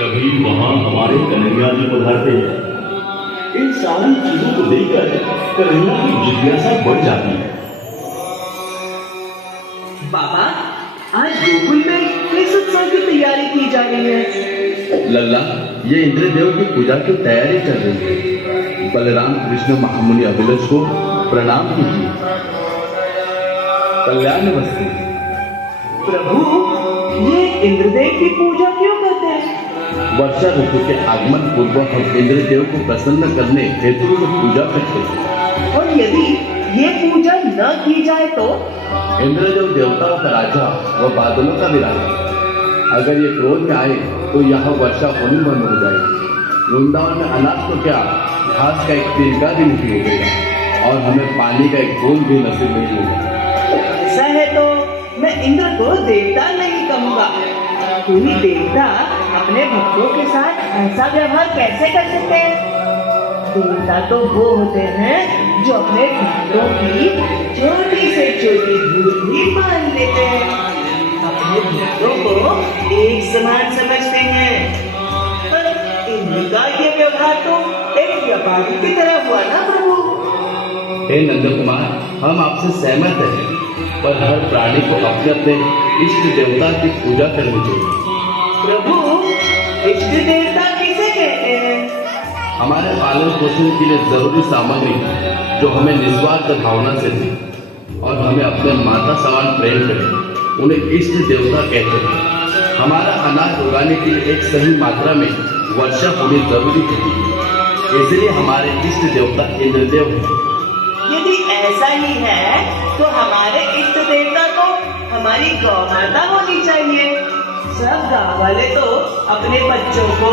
तभी वहां हमारे कन्हैया जी पधारते हैं। इन सारी चीजों को देखकर कन्हैया की जिज्ञासा बढ़ जाती है। बाबा, आज गोकुल में किस उत्सव की तैयारी की जा रही है? लल्ला, ये इंद्रदेव की पूजा की तैयारी चल रही है। बलराम कृष्ण महामुनि अभिलाष को प्रणाम कीजिए। कल्याण वस्तु। प्रभु, ये इंद्रदेव की पूजा क्यों करते हैं? वर्षा ऋतु के आगमन पूर्व हम इंद्रदेव को प्रसन्न करने हेतु पूजा करते हैं। और यदि ये पूजा न की जाए तो? इंद्रदेव देवताओं का राजा व बादलों का भी राजा। अगर ये क्रोध में आए तो यहाँ वर्षा होनी बंद हो जाएगी। वृंदावन में अनाज तो क्या, घास का एक तिनका भी नहीं उगेगा और हमें पानी का एक बूंद भी नसीब नहीं होगा। ऐसा है तो मैं इंद्र को देवता नहीं कहूँगा। कोई देवता अपने भक्तों के साथ ऐसा व्यवहार कैसे कर सकते हैं? देवता तो वो होते हैं जो अपने भक्तों की छोटी से छोटी भूल भी मान लेते हैं, अपने भक्तों को एक समान समझते हैं। पर इनका ये व्यवहार तो एक व्यापारी की तरह हुआ ना प्रभु। हे नंद कुमार, हम आपसे सहमत हैं, पर हर प्राणी को अपने अपने इष्ट देवता की पूजा करनी चाहिए। प्रभु, इष्ट देवता किसे कहते हैं? हमारे पालन पोषण के लिए जरूरी सामग्री जो हमें निस्वार्थ भावना से दी और हमें अपने माता समान प्रेम करें, उन्हें इष्ट देवता कहते हैं। हमारा अनाज उगाने के लिए एक सही मात्रा में वर्षा होनी जरूरी है, इसलिए हमारे इष्ट देवता इंद्रदेव हैं। यदि ऐसा ही है तो हमारे इष्ट देवता तो हमारी गौ माता होनी चाहिए। सब गाँव वाले तो अपने बच्चों को,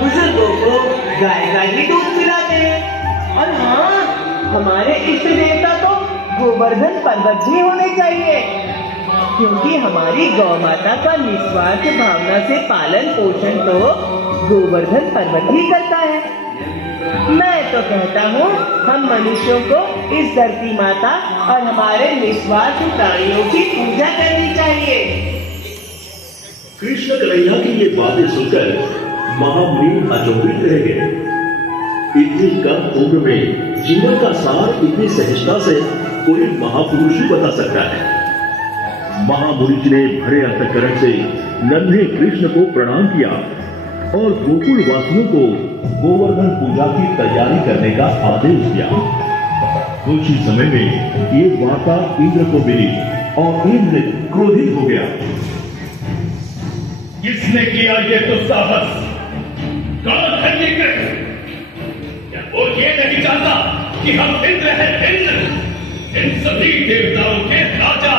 बुजुर्गों को गाय का ही दूध पिलाते हैं। और हाँ, हमारे इष्ट देवता तो गोवर्धन पर्वत भी होने चाहिए, क्योंकि हमारी गौ माता का निस्वार्थ भावना से पालन पोषण तो गोवर्धन पर्वत ही करता है। मैं तो कहता हूँ हम मनुष्यों को इस धरती माता और हमारे निस्वार्थ प्राणियों की पूजा करनी चाहिए। कृष्ण कन्हैया की ये बातें सुनकर महामुनि अचंभित रह गए। इतनी कम उम्र में जीवन का सार इतनी सहजता से कोई महापुरुष ही बता सकता है। महामुनि जी ने भरे अंतःकरण से नन्हे कृष्ण को प्रणाम किया और गोकुल वासियों को गोवर्धन पूजा की तैयारी करने का आदेश दिया। कुछ ही समय में ये वार्ता इंद्र को मिली और इंद्र क्रोधित हो गया। किसने किया ये दुस्साहस? कौन है ये कृष्ण? क्या वो ये नहीं जानता कि हम इंद्र हैं? इंद्र, इन सभी देवताओं के राजा।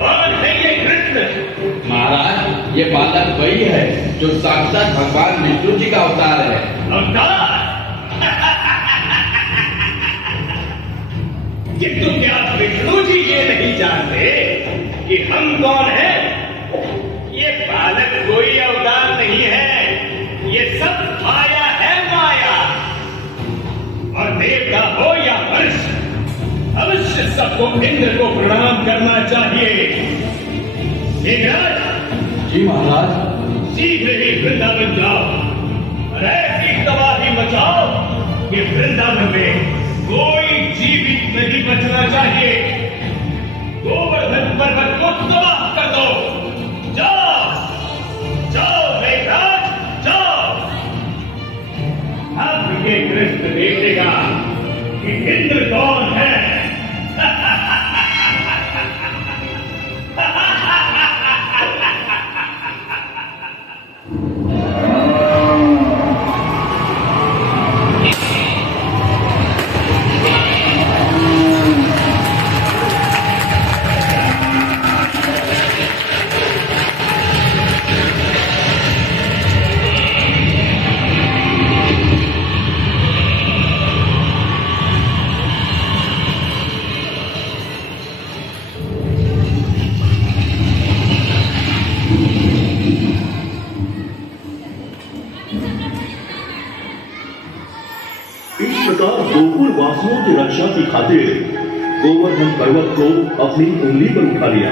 कौन है ये कृष्ण? महाराज, ये बालक वही है जो साक्षात भगवान विष्णु जी का अवतार है। अवतार? किंतु क्या विष्णु जी ये नहीं जानते कि हम कौन हैं? ये बालक कोई अवतार नहीं है, ये सब माया है, माया। और देवता हो या मनुष्य, अवश्य सबको इंद्र को प्रणाम करना चाहिए। जी महाराज। शीघ्र ही वृंदावन जाओ और ऐसी तबाही मचाओ कि वृंदावन में कोई जीवित नहीं बचना चाहिए। गोवर्धन पर्वत को तबाह कर दो। जाओ जाओ मेघराज, जाओ। अब ये कृष्ण देखेगा कि इंद्र कौन है। गोकुल वासियों की रक्षा की खातिर गोवर्धन पर्वत को अपनी उंगली पर उठा लिया।